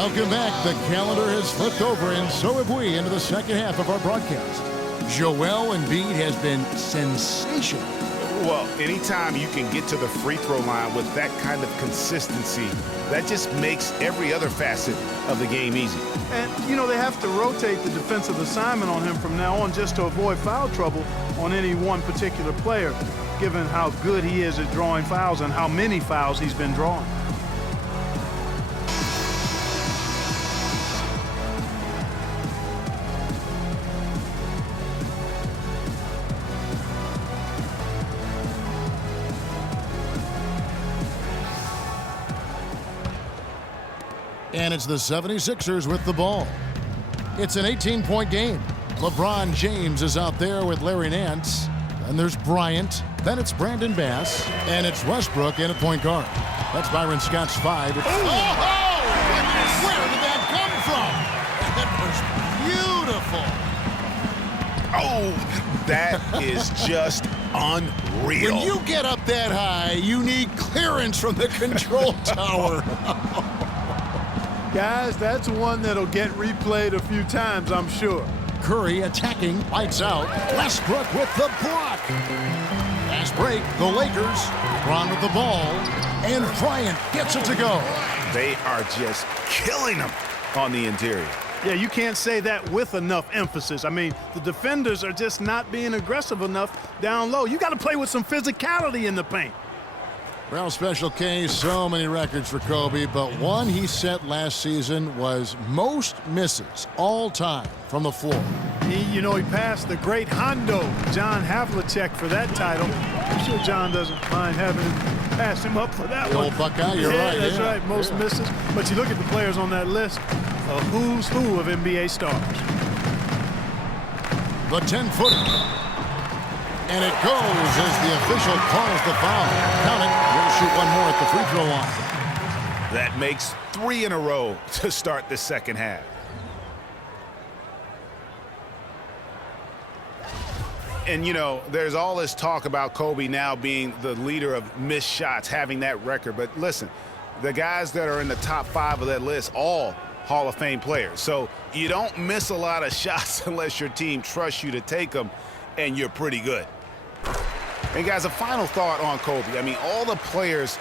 Welcome back. The calendar has flipped over, and so have we, into the second half of our broadcast. Joel Embiid has been sensational. Well, anytime you can get to the free throw line with that kind of consistency, that just makes every other facet of the game easy. And, you know, they have to rotate the defensive assignment on him from now on just to avoid foul trouble on any one particular player, given how good he is at drawing fouls and how many fouls he's been drawing. And it's the 76ers with the ball. It's an 18-point game. LeBron James is out there with Larry Nance. Then there's Bryant. Then it's Brandon Bass. And it's Westbrook in at point guard. That's Byron Scott's 5. It's Where did that come from? That was beautiful. Oh, that is just unreal. When you get up that high, you need clearance from the control tower. Guys, that's one that'll get replayed a few times, I'm sure. Curry attacking, lights out. Westbrook with the block. Fast break, the Lakers. LeBron with the ball. And Bryant gets it to go. They are just killing them on the interior. Yeah, you can't say that with enough emphasis. I mean, the defenders are just not being aggressive enough down low. You got to play with some physicality in the paint. Well, Special K, so many records for Kobe, but one he set last season was most misses all time from the floor. He passed the great Hondo, John Havlicek, for that title. I'm sure John doesn't mind having him pass him up for that one. Old Buckeye, you're right. That's right, most misses. But you look at the players on that list, a who's who of NBA stars. The 10-footer. And it goes as the official calls the foul. Count it. We'll shoot one more at the free throw line. That makes 3 in a row to start the second half. And, you know, there's all this talk about Kobe now being the leader of missed shots, having that record. But listen, the guys that are in the top 5 of that list, all Hall of Fame players. So you don't miss a lot of shots unless your team trusts you to take them, and you're pretty good. And guys, a final thought on Kobe. I mean, all the players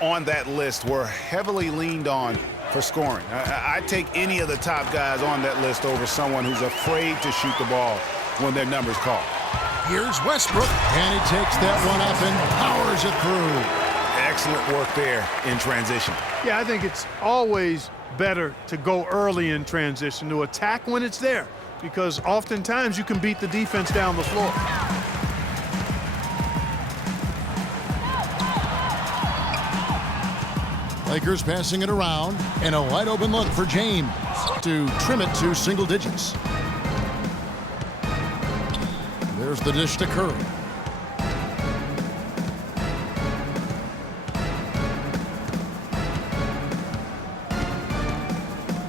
on that list were heavily leaned on for scoring. I'd take any of the top guys on that list over someone who's afraid to shoot the ball when their number's called. Here's Westbrook, and he takes that one up and powers it through. Excellent work there in transition. Yeah, I think it's always better to go early in transition, to attack when it's there, because oftentimes you can beat the defense down the floor. Lakers passing it around, and a wide open look for James to trim it to single digits. There's the dish to Curry.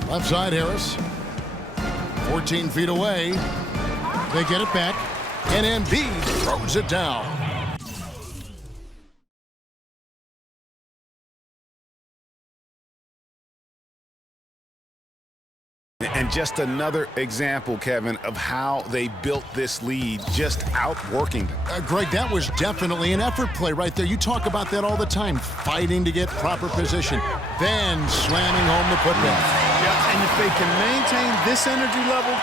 Left side, Harris. 14 feet away. They get it back, and Embiid throws it down. And just another example, Kevin, of how they built this lead, just outworking them. Greg, that was definitely an effort play right there. You talk about that all the time, fighting to get proper position, then slamming home the putback. Yeah, and if they can maintain this energy level,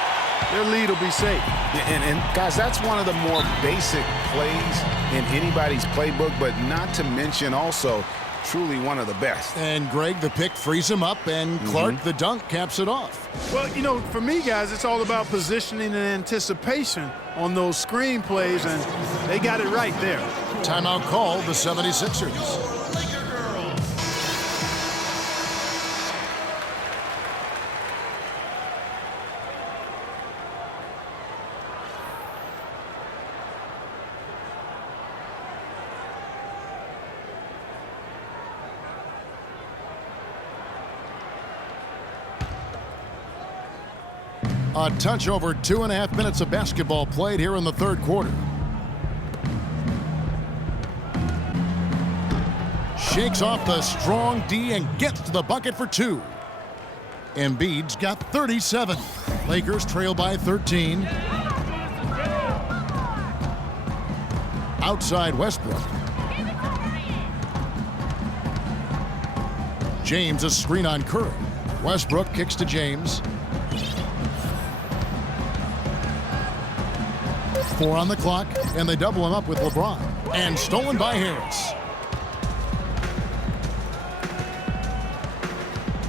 their lead will be safe. And guys, that's one of the more basic plays in anybody's playbook, but not to mention also truly one of the best. And Greg, the pick frees him up, and Clark, the dunk, caps it off. Well, you know, for me, guys, it's all about positioning and anticipation on those screen plays, and they got it right there. Timeout called, the 76ers. A touch over 2.5 minutes of basketball played here in the third quarter. Shakes off the strong D and gets to the bucket for 2. Embiid's got 37. Lakers trail by 13. Outside Westbrook. James a screen on Curry. Westbrook kicks to James. 4 on the clock, and they double him up with LeBron. And stolen by Harris.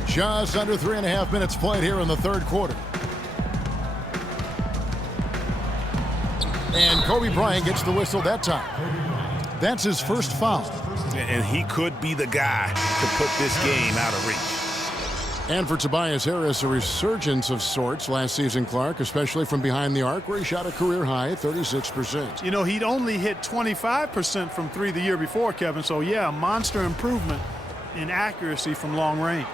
Just under 3.5 minutes played here in the third quarter. And Kobe Bryant gets the whistle that time. That's his first foul. And he could be the guy to put this game out of reach. And for Tobias Harris, a resurgence of sorts last season, Clark, especially from behind the arc, where he shot a career-high 36%. You know, he'd only hit 25% from 3 the year before, Kevin. So, yeah, a monster improvement in accuracy from long range.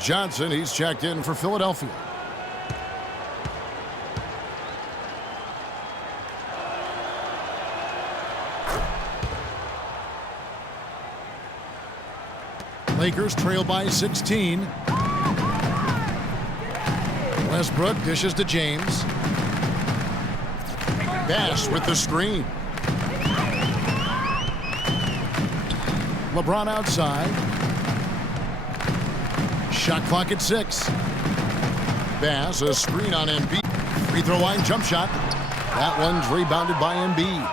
Johnson, he's checked in for Philadelphia. Lakers trail by 16. Westbrook dishes to James. Bass with the screen. LeBron outside. Shot clock at 6. Bass, a screen on Embiid. Free throw line jump shot. That one's rebounded by Embiid.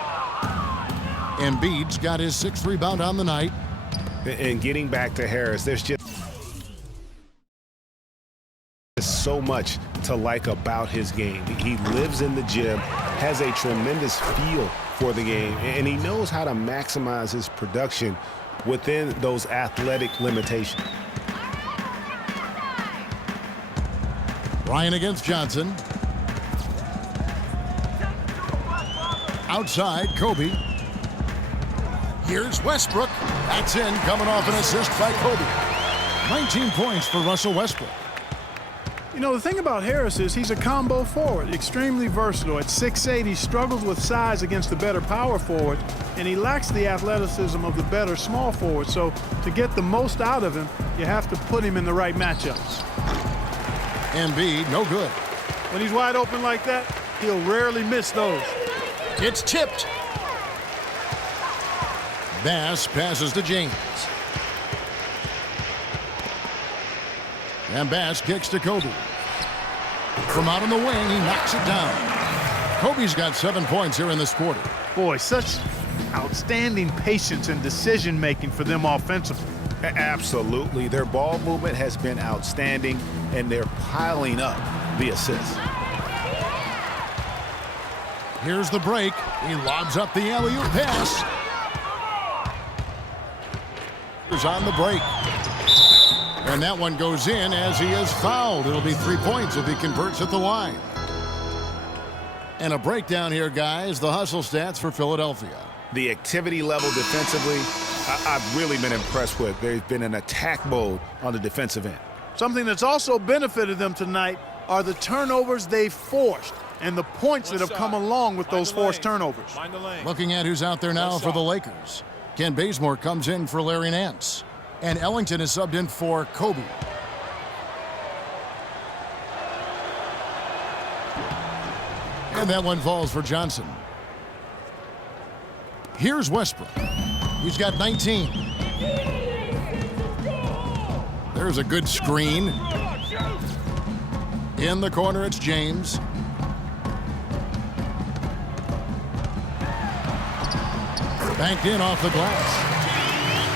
Embiid's got his 6th rebound on the night. And getting back to Harris, there's just so much to like about his game. He lives in the gym, has a tremendous feel for the game, and he knows how to maximize his production within those athletic limitations. Bryant against Johnson. Outside, Kobe. Here's Westbrook. That's in, coming off an assist by Kobe. 19 points for Russell Westbrook. You know, the thing about Harris is he's a combo forward, extremely versatile. At 6'8", he struggles with size against the better power forward, and he lacks the athleticism of the better small forward. So to get the most out of him, you have to put him in the right matchups. Embiid, no good. When he's wide open like that, he'll rarely miss those. It's tipped. Bass passes to James. And Bass kicks to Kobe. From out on the wing, he knocks it down. Kobe's got 7 points here in this quarter. Boy, such outstanding patience and decision-making for them offensively. Absolutely. Their ball movement has been outstanding, and they're piling up the assists. Here's the break. He lobs up the alley-oop pass. Here's on the break. And that one goes in as he is fouled. It'll be 3 points if he converts at the line. And a breakdown here, guys. The hustle stats for Philadelphia. The activity level defensively, I've really been impressed with. There's been an attack mode on the defensive end. Something that's also benefited them tonight are the turnovers they've forced and the points that have come along with those forced turnovers. Looking at who's out there now for the Lakers. Ken Bazemore comes in for Larry Nance. And Ellington is subbed in for Kobe. And that one falls for Johnson. Here's Westbrook. He's got 19. There's a good screen. In the corner, it's James. Banked in off the glass.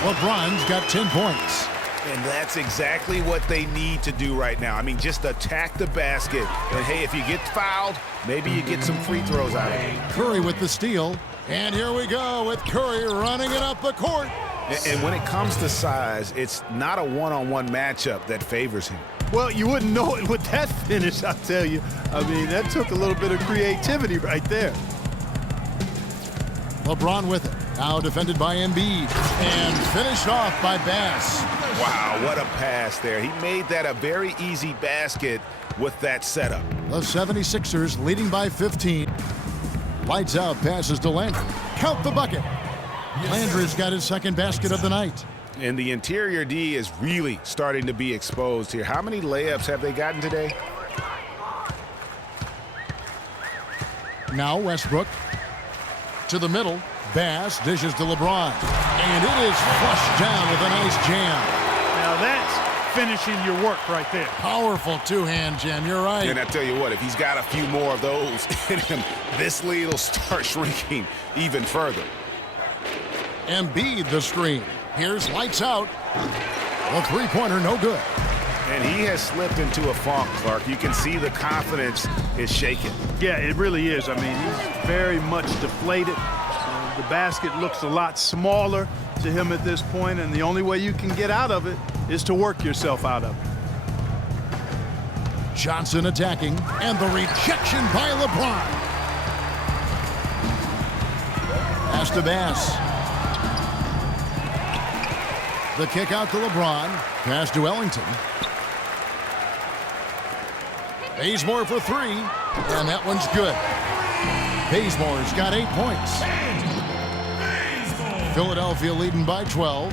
LeBron's got 10 points. And that's exactly what they need to do right now. I mean, just attack the basket. And, hey, if you get fouled, maybe you get some free throws out of it. Curry with the steal. And here we go with Curry running it up the court. And when it comes to size, it's not a one-on-one matchup that favors him. Well, you wouldn't know it with that finish, I'll tell you. I mean, that took a little bit of creativity right there. LeBron with it. Now defended by Embiid. And finished off by Bass. Wow, what a pass there. He made that a very easy basket with that setup. The 76ers leading by 15. Lights out passes to Landry. Count the bucket. Landry's got his second basket of the night. And the interior D is really starting to be exposed here. How many layups have they gotten today? Now Westbrook to the middle. Bass dishes to LeBron. And it is flushed down with a nice jam. Now that's finishing your work right there. Powerful two-hand jam. You're right. And I tell you what, if he's got a few more of those in him, this lead will start shrinking even further. Embiid the screen. Here's lights out. A three-pointer, no good. And he has slipped into a funk, Clark. You can see the confidence is shaken. Yeah, it really is. I mean, he's very much deflated. The basket looks a lot smaller to him at this point, and the only way you can get out of it is to work yourself out of it. Johnson attacking, and the rejection by LeBron. Pass to Bass. The kick out to LeBron. Pass to Ellington. Bazemore for three, and that one's good. Bazemore's got 8 points. Philadelphia leading by 12.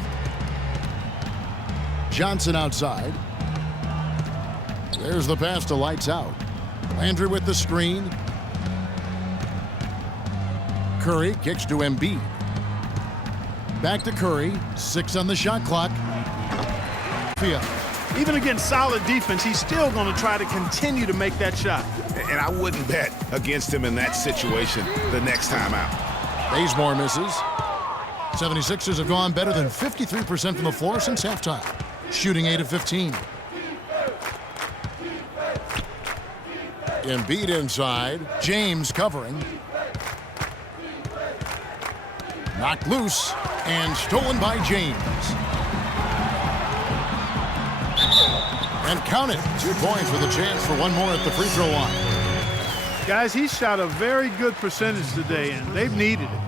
Johnson outside. There's the pass to lights out. Landry with the screen. Curry kicks to Embiid. Back to Curry. 6 on the shot clock. Even against solid defense, he's still going to try to continue to make that shot. And I wouldn't bet against him in that situation the next time out. Bazemore misses. 76ers have gone better than 53% from the floor since halftime. Shooting 8 of 15. Embiid inside. James covering. Knocked loose and stolen by James. And count it. 2 points with a chance for one more at the free throw line. Guys, he shot a very good percentage today, and they've needed it.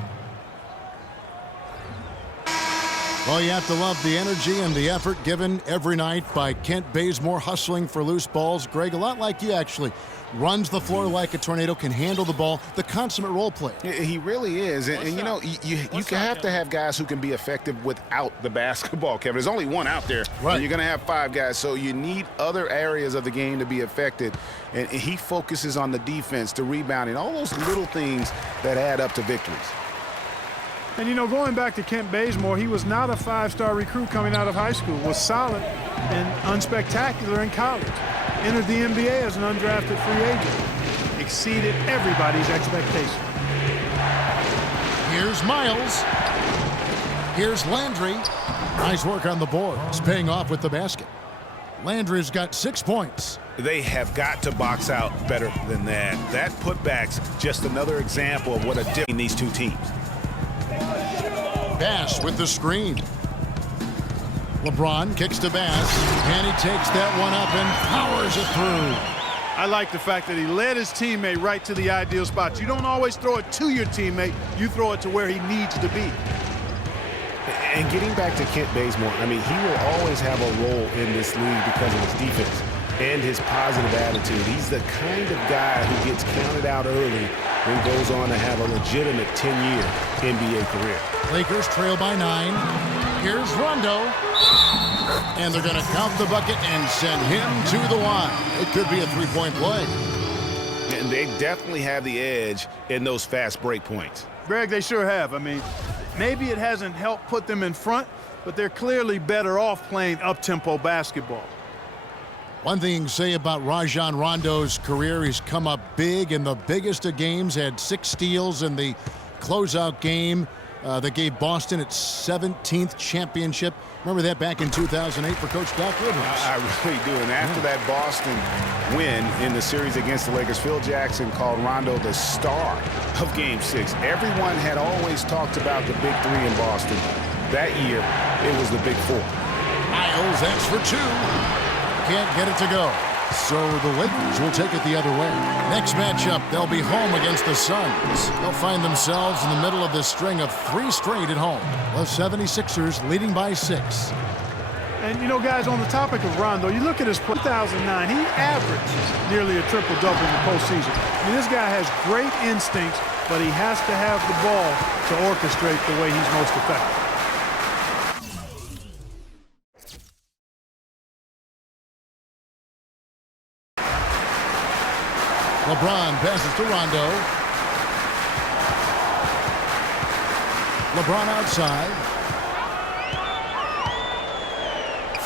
Well, you have to love the energy and the effort given every night by Kent Bazemore, hustling for loose balls. Greg, a lot like you, actually. Runs the floor like a tornado, can handle the ball, the consummate role player. He really is. And you know, you have to have guys who can be effective without the basketball, Kevin. There's only one out there. Right. And you're going to have 5 guys. So you need other areas of the game to be effective. And he focuses on the defense, the rebounding, all those little things that add up to victories. And, you know, going back to Kent Bazemore, he was not a 5-star recruit coming out of high school. Was solid and unspectacular in college. Entered the NBA as an undrafted free agent. Exceeded everybody's expectations. Here's Miles. Here's Landry. Nice work on the board. It's paying off with the basket. Landry's got 6 points. They have got to box out better than that. That putback's just another example of what a difference in these two teams. Bass with the screen. LeBron kicks to Bass, and he takes that one up and powers it through. I like the fact that he led his teammate right to the ideal spot. You don't always throw it to your teammate. You throw it to where he needs to be. And getting back to Kent Bazemore, I mean, he will always have a role in this league because of his defense and his positive attitude. He's the kind of guy who gets counted out early and goes on to have a legitimate 10-year NBA career. Lakers trail by 9. Here's Rondo. And they're going to count the bucket and send him to the line. It could be a three-point play. And they definitely have the edge in those fast break points. Greg, they sure have. I mean, maybe it hasn't helped put them in front, but they're clearly better off playing up-tempo basketball. One thing you can say about Rajon Rondo's career, he's come up big in the biggest of games, had 6 steals in the closeout game that gave Boston its 17th championship. Remember that back in 2008 for Coach Doc Rivers? I really do. And after that Boston win in the series against the Lakers, Phil Jackson called Rondo the star of Game 6. Everyone had always talked about the big 3 in Boston. That year, it was the big 4. Miles, that's for 2. Can't get it to go. So the Lakers will take it the other way. Next matchup, they'll be home against the Suns. They'll find themselves in the middle of this string of 3 straight at home. The 76ers leading by 6. And, you know, guys, on the topic of Rondo, you look at his 2009, he averaged nearly a triple-double in the postseason. I mean, this guy has great instincts, but he has to have the ball to orchestrate the way he's most effective. LeBron passes to Rondo. LeBron outside.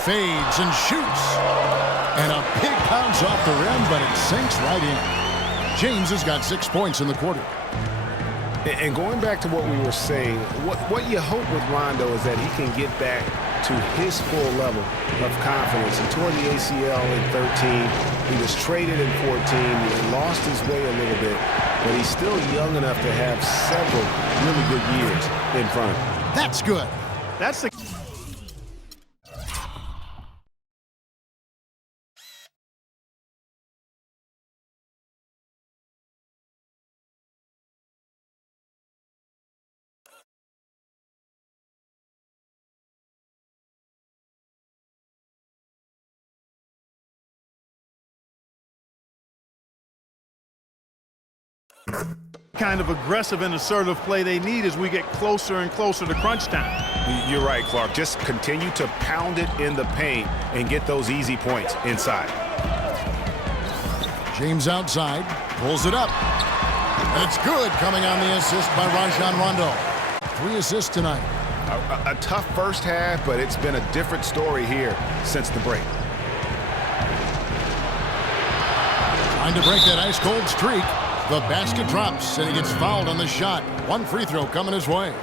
Fades and shoots. And a big bounce off the rim, but it sinks right in. James has got 6 points in the quarter. And going back to what we were saying, what you hope with Rondo is that he can get back to his full level of confidence. He tore the ACL in 13. He was traded in 14. He lost his way a little bit, but he's still young enough to have several really good years in front of him. That's good. That's the kind of aggressive and assertive play they need as we get closer and closer to crunch time. You're right, Clark. Just continue to pound it in the paint and get those easy points inside. James outside, pulls it up. And it's good, coming on the assist by Rajon Rondo. 3 assists tonight. A tough first half, but it's been a different story here since the break. Trying to break that ice-cold streak. The basket drops, and he gets fouled on the shot. 1 free throw coming his way.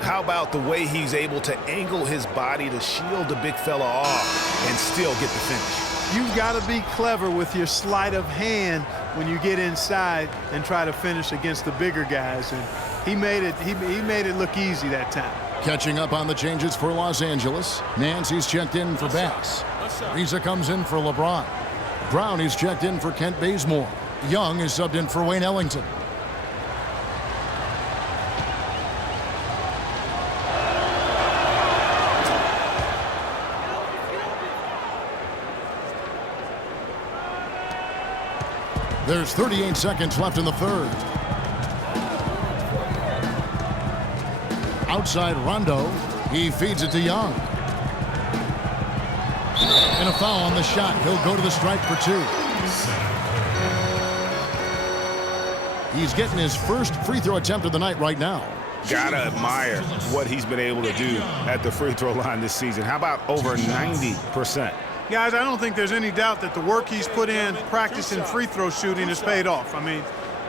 How about the way he's able to angle his body to shield the big fella off and still get the finish? You've got to be clever with your sleight of hand when you get inside and try to finish against the bigger guys. And he made it look easy that time. Catching up on the changes for Los Angeles. Nancy's checked in for Bass. Riza comes in for LeBron. Brown is checked in for Kent Bazemore. Young is subbed in for Wayne Ellington. There's 38 seconds left in the third. Outside Rondo. He feeds it to Young. And a foul on the shot. He'll go to the stripe for 2. He's getting his first free throw attempt of the night right now. Gotta admire what he's been able to do at the free throw line this season. How about over 90%? Guys, I don't think there's any doubt that the work he's put in practicing free throw shooting has paid off. I mean,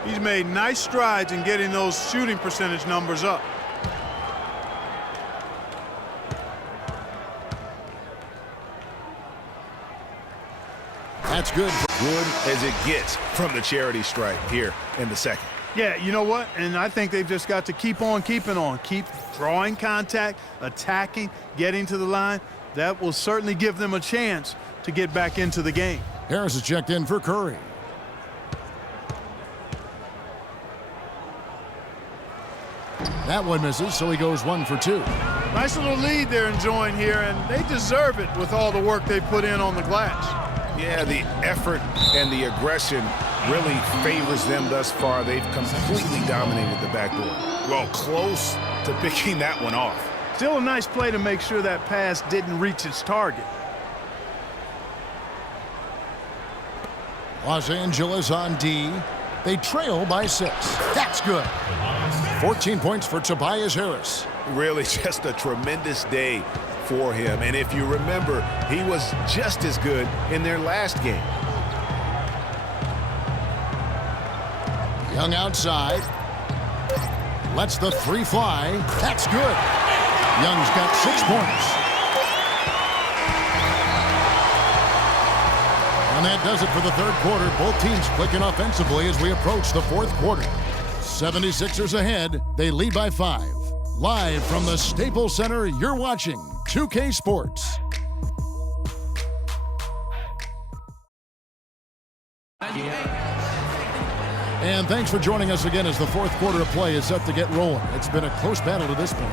he's made nice strides in getting those shooting percentage numbers up. That's good. Good as it gets from the charity stripe here in the second. Yeah, you know what? And I think they've just got to keep on keeping on. Keep drawing contact, attacking, getting to the line. That will certainly give them a chance to get back into the game. Harris is checked in for Curry. That one misses, so he goes 1 for 2. Nice little lead they're enjoying here, and they deserve it with all the work they put in on the glass. Yeah, the effort and the aggression really favors them thus far. They've completely dominated the backboard. Well, close to picking that one off. Still a nice play to make sure that pass didn't reach its target. Los Angeles on D. They trail by 6. That's good. 14 points for Tobias Harris. Really just a tremendous day for him. And if you remember, he was just as good in their last game. Young outside. Lets the 3 fly. That's good. Young's got 6 points. And that does it for the third quarter. Both teams clicking offensively as we approach the fourth quarter. 76ers ahead. They lead by 5. Live from the Staples Center, you're watching 2K Sports. And thanks for joining us again as the fourth quarter of play is set to get rolling. It's been a close battle to this point.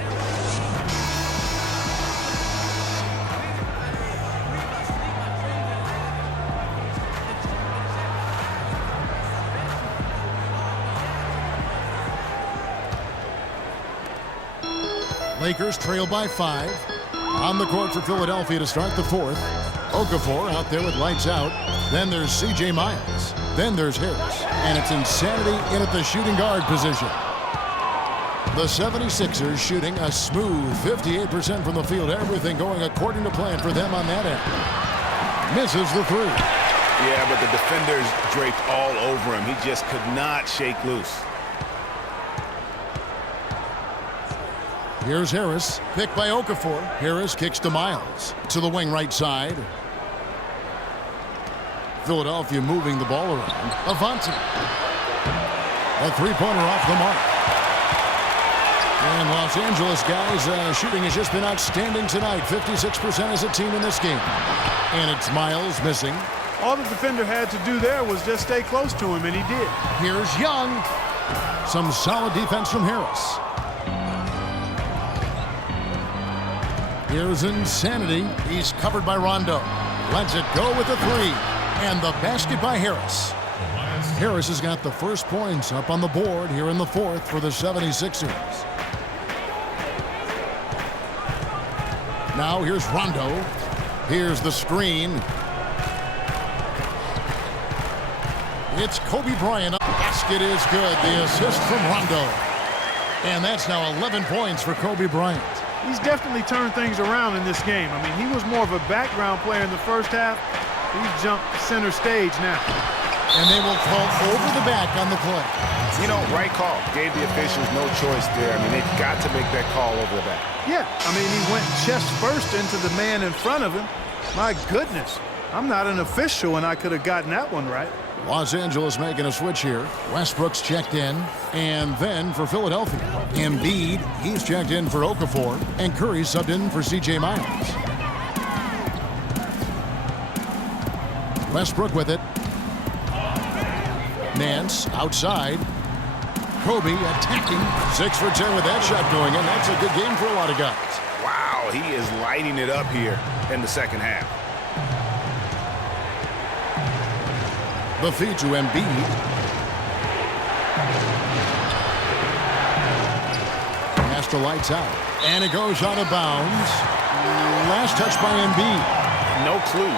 Lakers trail by 5. On the court for Philadelphia to start the fourth. Okafor out there with lights out. Then there's C.J. Miles. Then there's Harris, and it's insanity in at the shooting guard position. The 76ers shooting a smooth 58% from the field. Everything going according to plan for them on that end. Misses the three. Yeah, but the defenders draped all over him. He just could not shake loose. Here's Harris, picked by Okafor. Harris kicks to Miles, to the wing right side. Philadelphia moving the ball around. Avanti. A three-pointer off the mark. And Los Angeles guys, shooting has just been outstanding tonight. 56% as a team in this game. And it's Miles missing. All the defender had to do there was just stay close to him, and he did. Here's Young. Some solid defense from Harris. Here's Insanity. He's covered by Rondo. Lets it go with the three. And the basket by Harris. Harris has got the first points up on the board here in the fourth for the 76ers. Now here's Rondo. Here's the screen. It's Kobe Bryant. Basket is good. The assist from Rondo. And that's now 11 points for Kobe Bryant. He's definitely turned things around in this game. I mean, he was more of a background player in the first half. He's jumped center stage now. And they will call over the back on the play. You know, right call. Gave the officials no choice there. I mean, they've got to make that call over the back. Yeah, I mean, he went chest first into the man in front of him. My goodness, I'm not an official, and I could have gotten that one right. Los Angeles making a switch here. Westbrook's checked in. And then for Philadelphia, Embiid, he's checked in for Okafor. And Curry subbed in for C.J. Miles. Westbrook with it. Nance outside. Kobe attacking. 6 for 10 with that shot going in. That's a good game for a lot of guys. Wow, he is lighting it up here in the second half. The feed to Embiid. Pass to lights out. And it goes out of bounds. Last touch by Embiid. No clue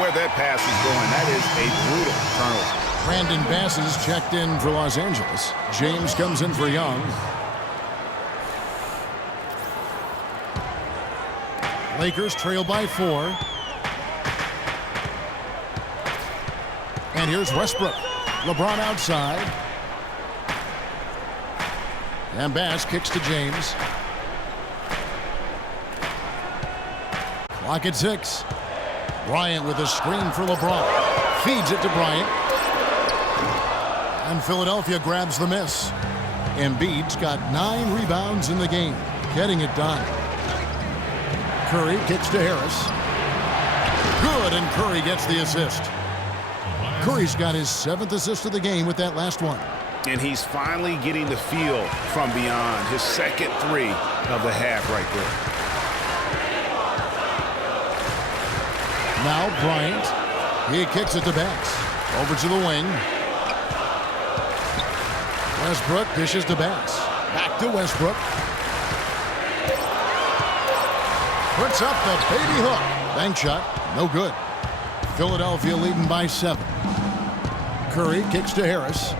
where that pass is going. That is a brutal turnover. Brandon Bass is checked in for Los Angeles. James comes in for Young. Lakers trail by 4. And here's Westbrook. LeBron outside. And Bass kicks to James. Clock at 6. Bryant with a screen for LeBron. Feeds it to Bryant. And Philadelphia grabs the miss. Embiid's got 9 rebounds in the game. Getting it done. Curry kicks to Harris. Good, and Curry gets the assist. Curry's got his 7th assist of the game with that last one. And he's finally getting the feel from beyond. His second 3 of the half right there. Now Bryant. He kicks it to Bass. Over to the wing. Westbrook dishes to Bass. Back to Westbrook. Puts up the baby hook. Bank shot. No good. Philadelphia leading by 7. Curry kicks to Harris.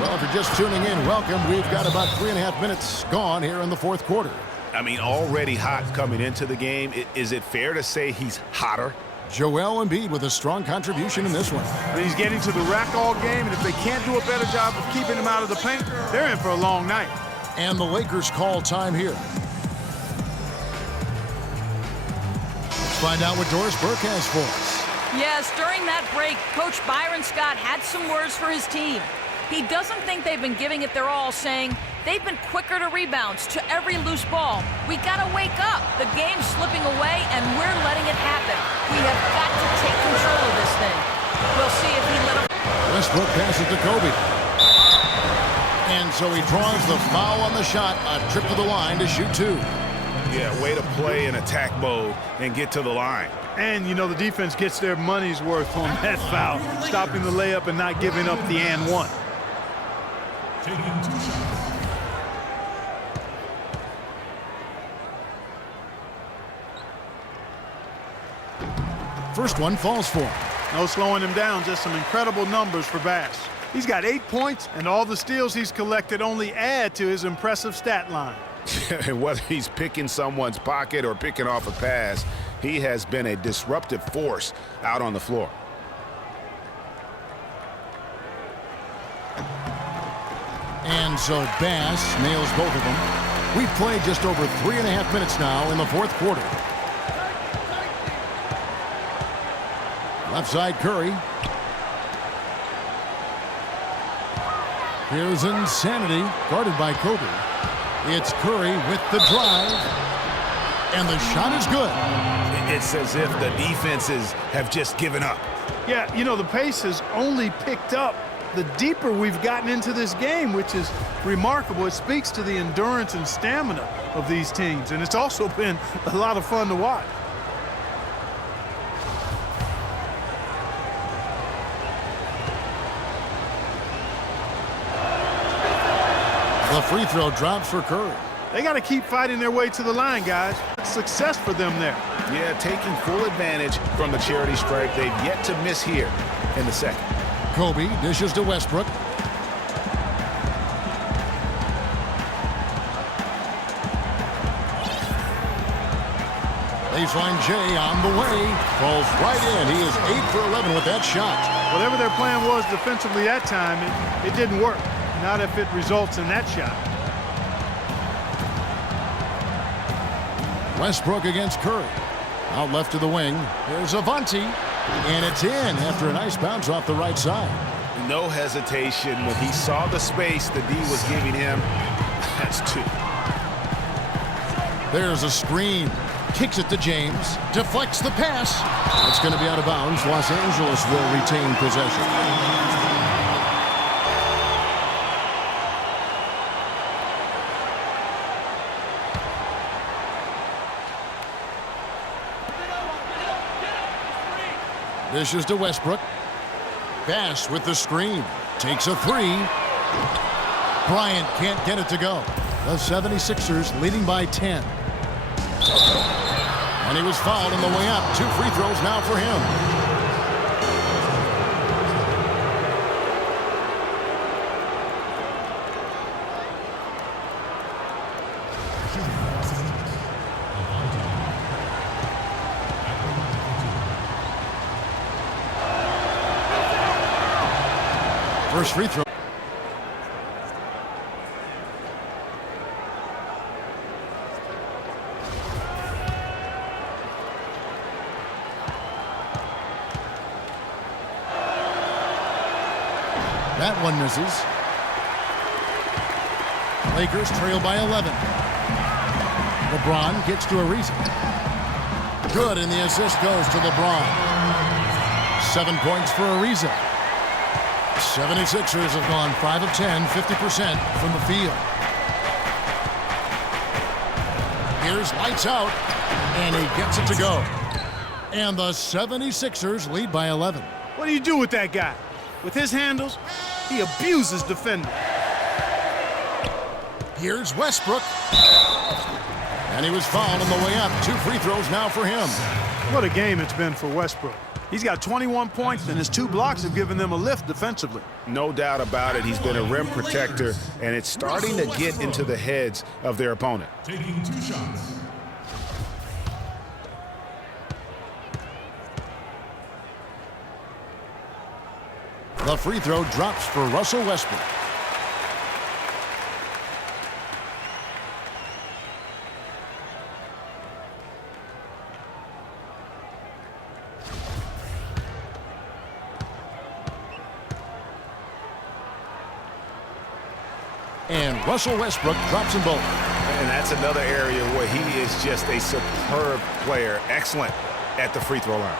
Well, if you're just tuning in, welcome. We've got about 3.5 minutes gone here in the fourth quarter. I mean, already hot coming into the game. Is it fair to say he's hotter? Joel Embiid with a strong contribution in this one. He's getting to the rack all game, and if they can't do a better job of keeping him out of the paint, they're in for a long night. And the Lakers call time here. Let's find out what Doris Burke has for us. Yes, during that break, Coach Byron Scott had some words for his team. He doesn't think they've been giving it their all, saying they've been quicker to rebounds, to every loose ball. We gotta wake up. The game's slipping away, and we're letting it happen. We have got to take control of this thing. We'll see if he let him. Westbrook passes to Kobe. And so he draws the foul on the shot. A trip to the line to shoot 2. Yeah, way to play in attack mode and get to the line. And, you know, the defense gets their money's worth on that foul, stopping the layup and not giving up the and one. First one falls for him. No slowing him down, just some incredible numbers for Bass. He's got 8 points, and all the steals he's collected only add to his impressive stat line. Whether he's picking someone's pocket or picking off a pass, he has been a disruptive force out on the floor. And so Bass nails both of them. We've played just over 3.5 minutes now in the fourth quarter. Left side Curry. Here's Insanity, guarded by Kobe. It's Curry with the drive, and the shot is good. It's as if the defenses have just given up. Yeah, you know, the pace has only picked up the deeper we've gotten into this game, which is remarkable. It speaks to the endurance and stamina of these teams, and it's also been a lot of fun to watch. The free throw drops for Curry. They got to keep fighting their way to the line, guys. Success for them there. Yeah, taking full advantage from the charity stripe. They've yet to miss here in the second. Kobe dishes to Westbrook. Baseline Jay on the way. Falls right in. He is 8 for 11 with that shot. Whatever their plan was defensively that time, it didn't work. Not if it results in that shot. Westbrook against Curry. Out left to the wing. Here's Avanti. And it's in after a nice bounce off the right side. No hesitation when he saw the space the D was giving him. That's 2. There's a screen. Kicks it to James. Deflects the pass. It's going to be out of bounds. Los Angeles will retain possession. Dishes to Westbrook. Bass with the screen. Takes a 3. Bryant can't get it to go. The 76ers leading by 10. And he was fouled on the way up. 2 free throws now for him. First free throw. That one misses. Lakers trail by 11. LeBron gets to Ariza. Good, and the assist goes to LeBron. 7 points for Ariza. 76ers have gone 5 of 10, 50% from the field. Here's lights out, and he gets it to go. And the 76ers lead by 11. What do you do with that guy? With his handles, he abuses defenders. Here's Westbrook. And he was fouled on the way up. 2 free throws now for him. What a game it's been for Westbrook. He's got 21 points, and his 2 blocks have given them a lift defensively. No doubt about it. He's been a rim protector, and it's starting to get into the heads of their opponent. Taking 2 shots. The free throw drops for Russell Westbrook. And Russell Westbrook drops them both. And that's another area where he is just a superb player. Excellent at the free throw line.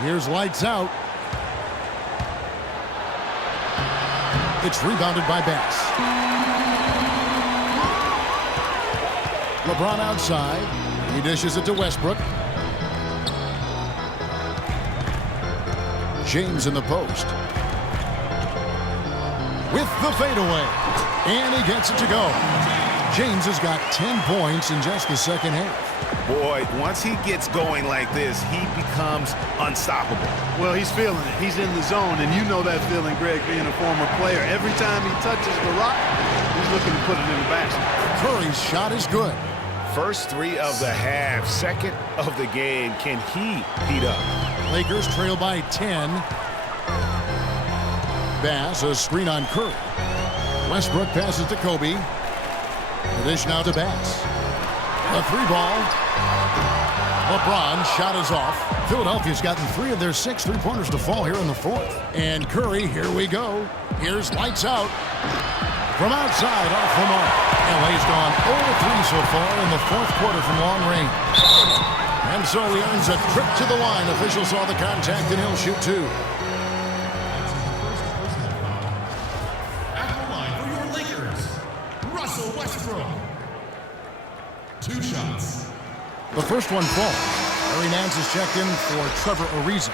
Here's lights out. It's rebounded by Bass. LeBron outside. He dishes it to Westbrook. James in the post. With the fadeaway. And he gets it to go. James has got 10 points in just the second half. Boy, once he gets going like this, he becomes unstoppable. Well, he's feeling it. He's in the zone, and you know that feeling, Greg, being a former player. Every time he touches the rock, he's looking to put it in the basket. Curry's shot is good. First three of the half, second of the game. Can he heat up? Lakers trail by 10. Bass, a screen on Curry. Westbrook passes to Kobe. The dish now to Bass. A three ball. LeBron shot is off. Philadelphia's gotten 3 of their 6 three-pointers to fall here in the fourth. And Curry, here we go. Here's lights out. From outside, off the mark. LA's gone 0-3 so far in the fourth quarter from long range. And so he earns a trip to the line. Officials saw the contact and he'll shoot 2. At the line for your Lakers, Russell Westbrook. 2 shots. The first one falls. Larry Nance is checked in for Trevor Ariza.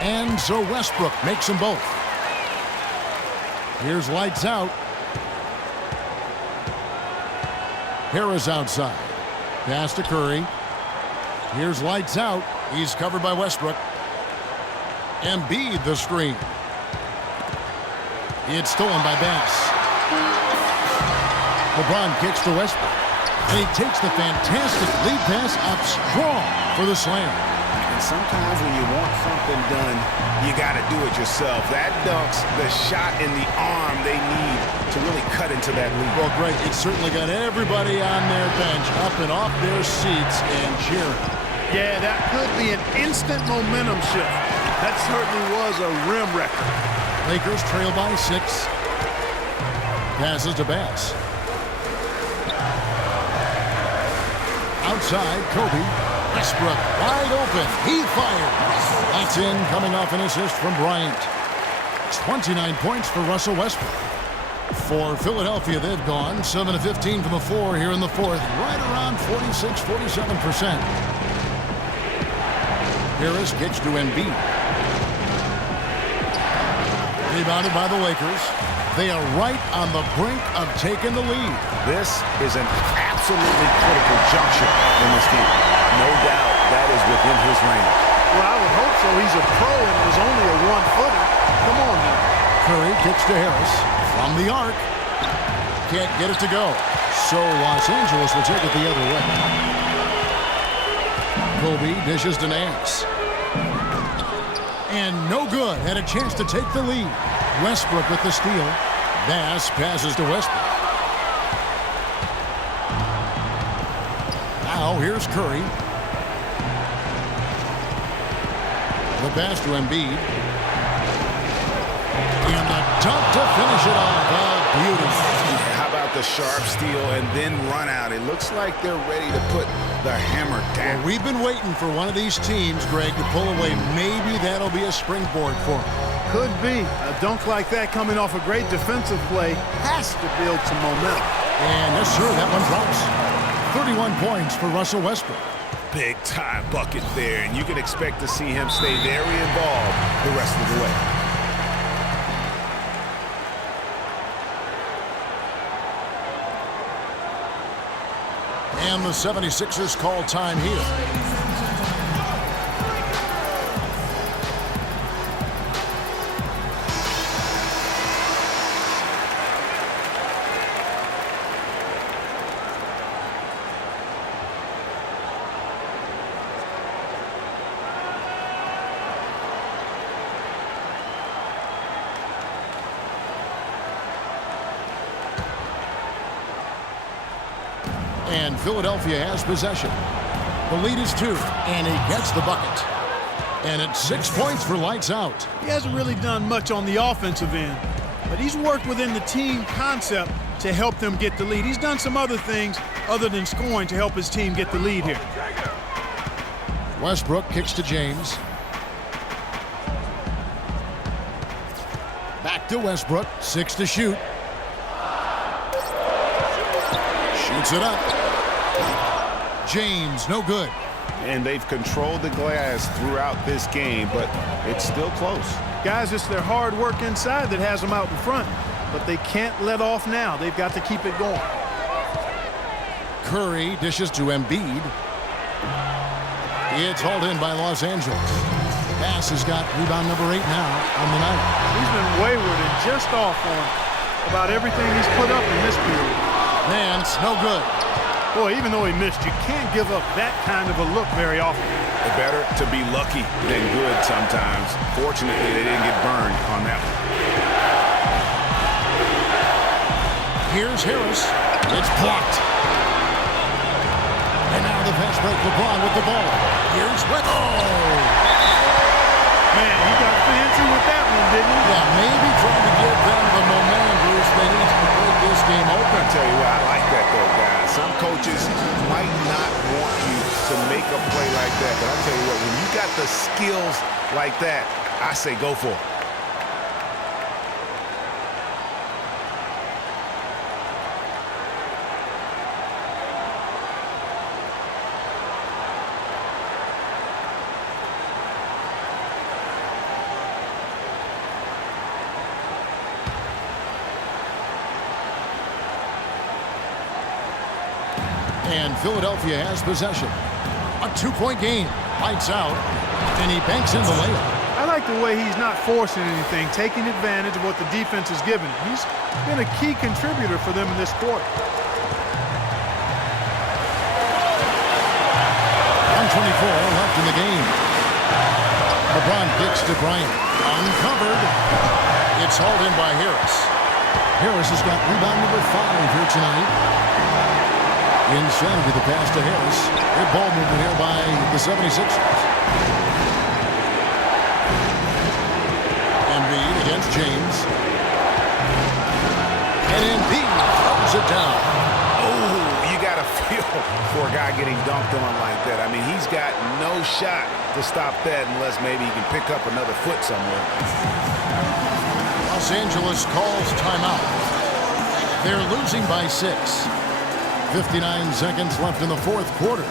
And so Westbrook makes them both. Here's lights out. Harris outside. Pass to Curry. Here's lights out. He's covered by Westbrook. Embiid the screen. It's stolen by Bass. LeBron kicks to Westbrook. And he takes the fantastic lead pass up strong for the slam. And sometimes when you want something done, you got to do it yourself. That dunks the shot in the arm they need to really cut into that lead. Well, Greg, it certainly got everybody on their bench up and off their seats and cheering. Yeah, that could be an instant momentum shift. That certainly was a rim wrecker. Lakers trail by 6. Passes to Bass. Outside, Kobe. Westbrook wide open. He fired. That's in, coming off an assist from Bryant. 29 points for Russell Westbrook. For Philadelphia, they've gone 7 of 15 from the floor here in the fourth. Right around 46-47%. Harris kicks to Embiid. Rebounded by the Lakers. They are right on the brink of taking the lead. This is an absolutely critical juncture in this game. No doubt that is within his range. Well, I would hope so. He's a pro and was only a 1-footer. Come on now. Curry kicks to Harris from the arc. Can't get it to go. So Los Angeles will take it the other way. Kobe dishes to Nance. And no good. Had a chance to take the lead. Westbrook with the steal. Bass passes to Westbrook. Now here's Curry. The pass to Embiid. And the dunk to finish it off. Oh, beautiful. How about the sharp steal and then run out? It looks like they're ready to put the hammer down. Well, we've been waiting for one of these teams, Greg, to pull away. Maybe that'll be a springboard for them. Could be. A dunk like that coming off a great defensive play has to build some momentum. And yes, sir, that one drops. 31 points for Russell Westbrook. Big time bucket there, and you can expect to see him stay very involved the rest of the way. And the 76ers call time here. And Philadelphia has possession. The lead is 2, and he gets the bucket. And it's 6 points for lights out. He hasn't really done much on the offensive end, but he's worked within the team concept to help them get the lead. He's done some other things other than scoring to help his team get the lead here. Westbrook kicks to James. Back to Westbrook, 6 to shoot. Shoots it up. James, no good. and they've controlled the glass throughout this game, but it's still close. Guys, it's their hard work inside that has them out in front, but they can't let off now. They've got to keep it going. Curry dishes to Embiid. It's hauled in by Los Angeles. Pass has got rebound number 8 now on the night. He's been wayward and just off on about everything he's put up in this period. Nance, no good. Boy, even though he missed, you can't give up that kind of a look very often. It's better to be lucky than good sometimes. Fortunately, they didn't get burned on that one. Here's Harris. It's blocked. And now the fast break. LeBron with the ball. Here's West. Oh! Man, he got fancy with that one, didn't he? Yeah, maybe trying to give them the momentum, Bruce. They need to break this game open. I tell you what, I like that though, guys. Some coaches might not want you to make a play like that, but I tell you what, when you got the skills like that, I say go for it. And Philadelphia has possession. A 2-point game. Lights out. And he banks in the layup. I like the way he's not forcing anything, taking advantage of what the defense is giving him. He's been a key contributor for them in this quarter. 124 left in the game. LeBron kicks to Bryant. Uncovered. It's hauled in by Harris. Harris has got rebound number 5 here tonight. Inside with the pass to Harris. Good ball movement here by the 76ers. Embiid against James. And Embiid throws it down. Oh, you got to feel for a guy getting dunked on like that. I mean, he's got no shot to stop that unless maybe he can pick up another foot somewhere. Los Angeles calls timeout. They're losing by 6. 59 seconds left in the fourth quarter.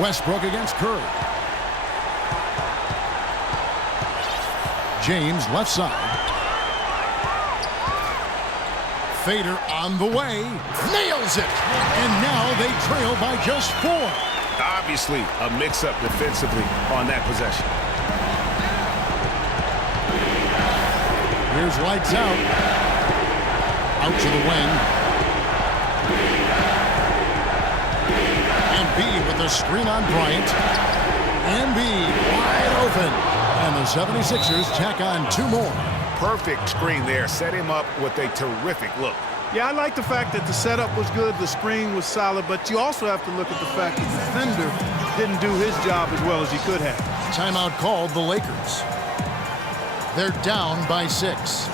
Westbrook against Curry. James left side. Fader on the way. Nails it. And now they trail by just 4. Obviously, a mix-up defensively on that possession. Here's lights out. Out to the wing. Embiid with the screen on Bryant. Embiid wide open. And the 76ers tack on 2 more. Perfect screen there. Set him up with a terrific look. Yeah, I like the fact that the setup was good, the screen was solid, but you also have to look at the fact that the defender didn't do his job as well as he could have. Timeout called the Lakers. They're down by 6.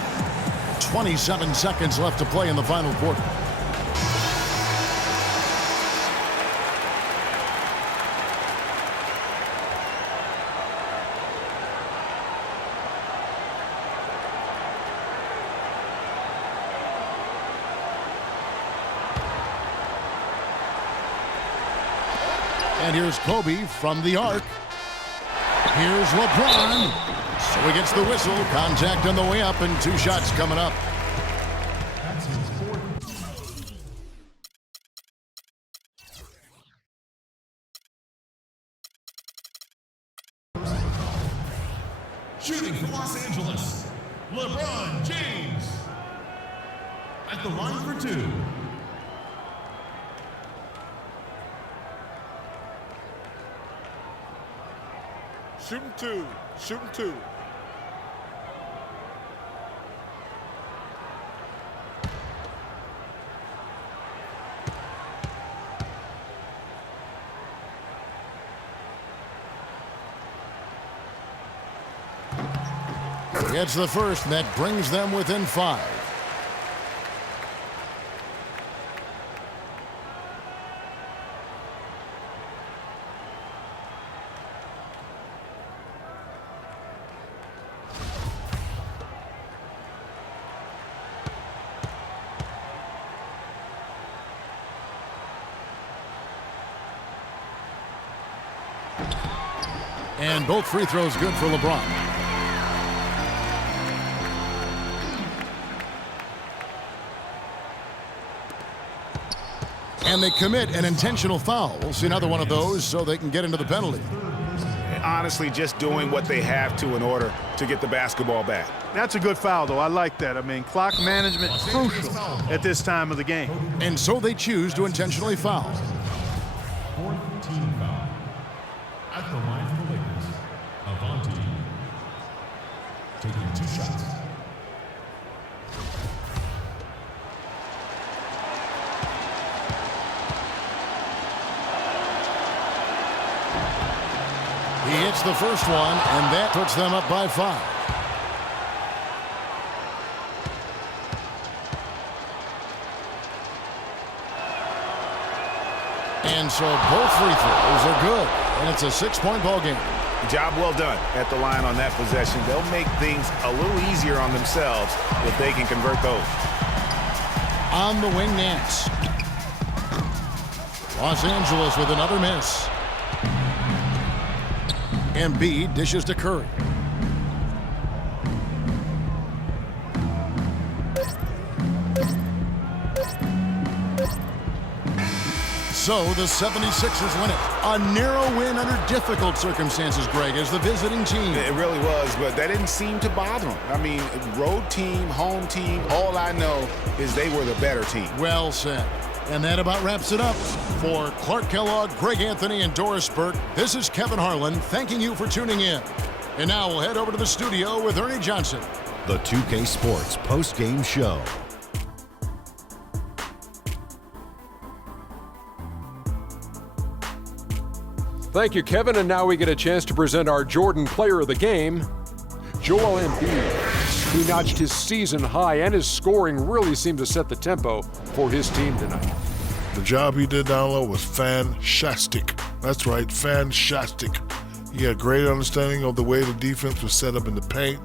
27 seconds left to play in the final quarter. And here's Kobe from the arc. Here's LeBron. So he gets the whistle. Contact on the way up and 2 shots coming up. That's his fourth. Shooting for Los Angeles, LeBron James. At the line for 2. Shooting 2. Shooting 2. Gets the first, and that brings them within 5. And both free throws good for LeBron. And they commit an intentional foul. We'll see another one of those so they can get into the penalty. Honestly, just doing what they have to in order to get the basketball back. That's a good foul, though. I like that. I mean, clock management crucial at this time of the game. And so they choose to intentionally foul. 4th team foul. At the line for the Lakers, Avanti taking 2 shots. He hits the first one, and that puts them up by 5. And so both free throws are good, and it's a 6-point ball game. Job well done at the line on that possession. They'll make things a little easier on themselves if they can convert those. On the wing, Nance. Los Angeles with another miss. Embiid dishes to Curry. So the 76ers win it. A narrow win under difficult circumstances, Greg, as the visiting team. It really was, but that didn't seem to bother them. I mean, road team, home team, all I know is they were the better team. Well said. And that about wraps it up. For Clark Kellogg, Greg Anthony, and Doris Burke, this is Kevin Harlan thanking you for tuning in. And now we'll head over to the studio with Ernie Johnson. The 2K Sports post-game show. Thank you, Kevin. And now we get a chance to present our Jordan Player of the Game, Joel Embiid. He notched his season high, and his scoring really seemed to set the tempo for his team tonight. The job he did down low was fantastic. That's right, fantastic. He had great understanding of the way the defense was set up in the paint.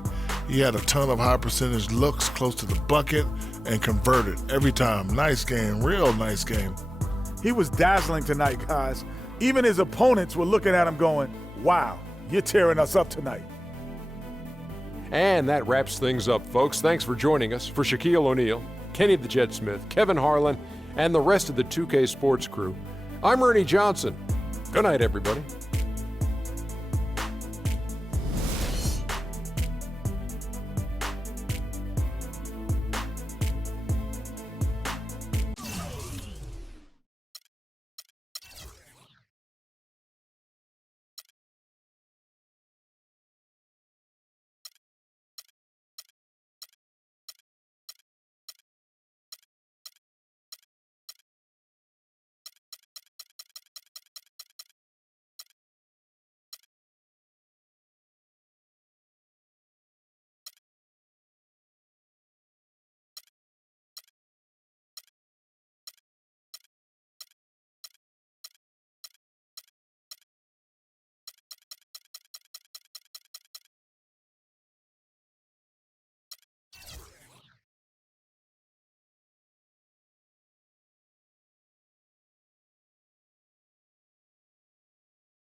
He had a ton of high percentage looks close to the bucket and converted every time. Nice game, real nice game. He was dazzling tonight, guys. Even his opponents were looking at him going, wow, you're tearing us up tonight. And that wraps things up, folks. Thanks for joining us. For Shaquille O'Neal, Kenny the Jet Smith, Kevin Harlan, and the rest of the 2K Sports crew, I'm Ernie Johnson. Good night, everybody.